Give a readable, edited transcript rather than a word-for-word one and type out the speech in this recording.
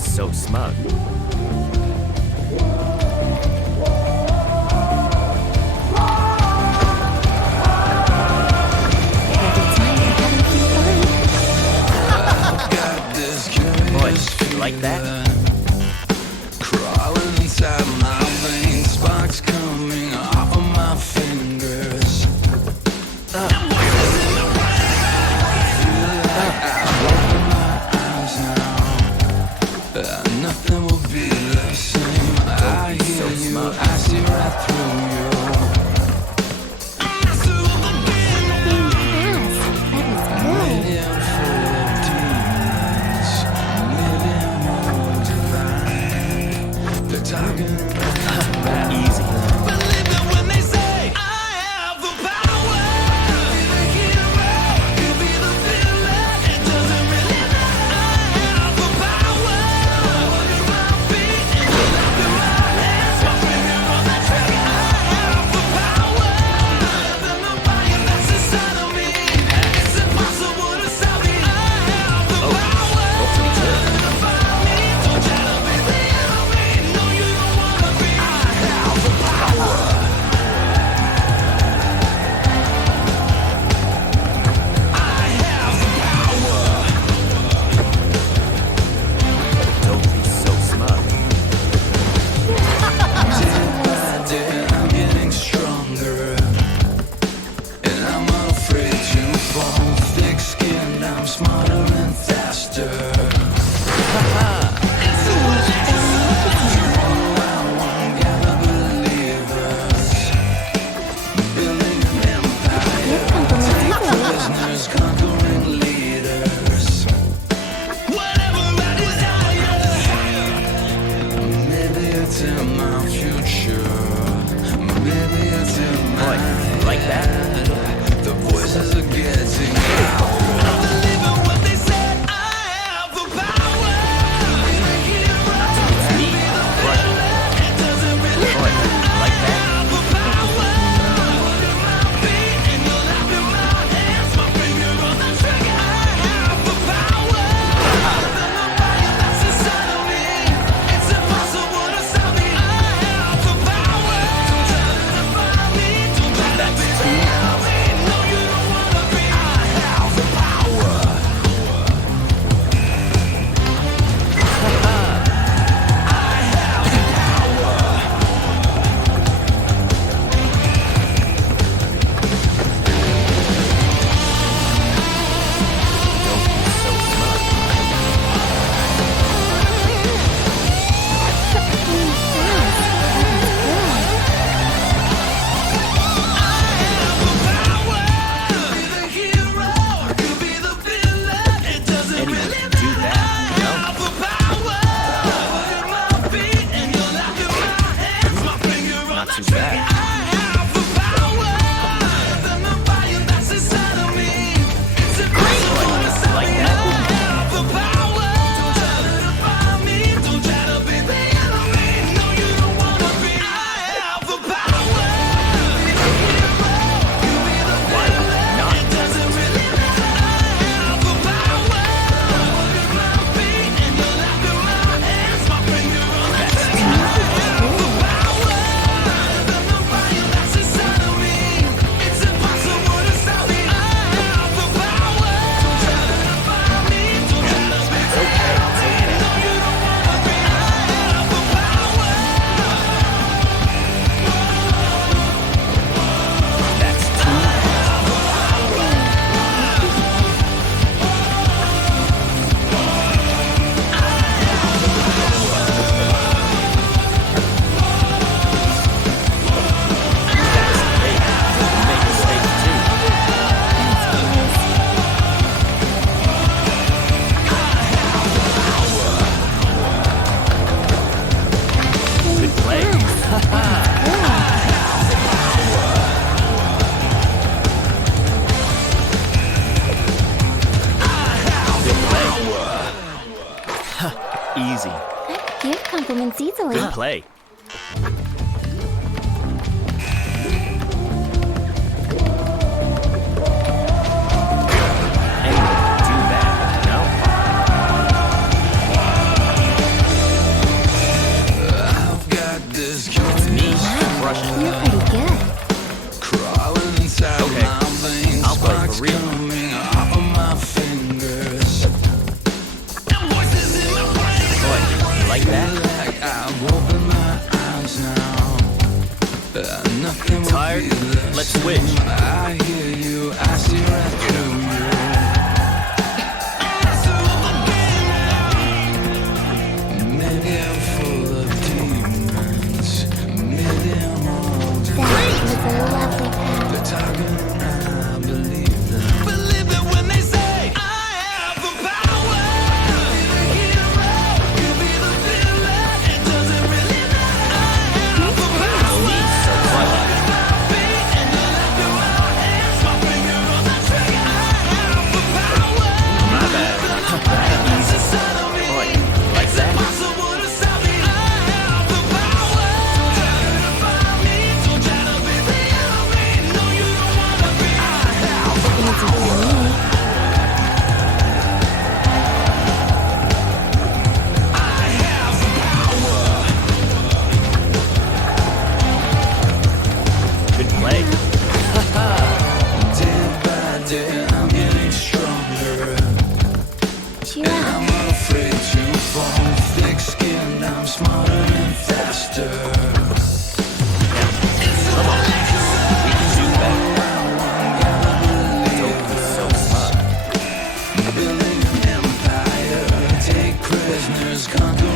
so smug. Boy, you like that? Crawling inside my veins, sparks coming off of my fingers. I'm in my open my eyes now. Nothing will be the same. I hear you, I see right through you. I'm master of the game now. Maybe I'm full of demons. Maybe I'm more divine. They're talking about Easy. believe it when they say I have the power. Be the hero, could be the villain. It doesn't really matter. I have the power. Look at my feet and you look at my hands. My finger on the trigger. I have the power. Than the fire that's inside of me. It's impossible to stop me. I have the power. Defy me, don't try to be the enemy. No, you don't wanna be. I have the power. I have the power. Don't be so smug. Day by day, I'm getting stronger, and I'm afraid to fall. Thick-skinned, I'm smarter and faster. It's a you run around one, gather believers, building an empire, take prisoners, conquering leaders. Whatever I desire, maybe it's in my future, maybe it's in Boy, my you like that? the voices are getting loud. I believe in what they said. I have the power. Be the hero. Me. Crush it. It doesn't really Boy, you like I that? have the power. Look at my feet and you'll laugh at my hands. My finger on the trigger. I have the power. Than the fire that's inside of me. It's impossible to stop me. I have the power. Don't try to defy me. Don't try to be the enemy. No, you don't wanna be. I have the power. Don't be so smug. Be the hero, could be the villain. It doesn't Anyone really can do that, you know? have the power. Look at my feet and you'll laugh at my hands. My finger on Not the too trigger. bad. I have the power. Than the fire that's inside of me. It's impossible to stop Like me. that? I have the power. Don't try to defy me. Don't try to be the enemy. No, you don't wanna be. I have the power. Be the hero. You be the Why villain. not? It doesn't really matter. I have the power. Look at my feet and you'll laugh at my hands. My finger on the trigger. I have the power. Than the fire that's inside of me. It's impossible to stop me. I have the power. Don't try to defy me. Don't try to be the enemy. No, you don't wanna be. I have the power. That's too Make mistakes too. Good play. Good play. Easy. Give compliments easily. Good play. Anyone can do that, you know? Tired? Let's switch. I hear you, I see right through you. Maybe I'm full of demons. Maybe I'm old. That was a lovely path. They're talking and I believe them. Believe it when they say I have the power. Be the hero, you be the villain. It doesn't really matter. I have the power. And the left to our hands, my finger on the trigger. I have the power. My bad. It's inside of me. Boy, like that? Impossible to stop me. I have the power. Don't try to define me. Don't try to be the enemy. No, you don't wanna be. I have the Easy for me. Good play. day by day. I'm getting stronger. Cheer up. I'm afraid to fall. Thick-skinned, I'm smarter and faster. Come on. We can do better. Don't be so smug. Building an empire, take prisoners, conquer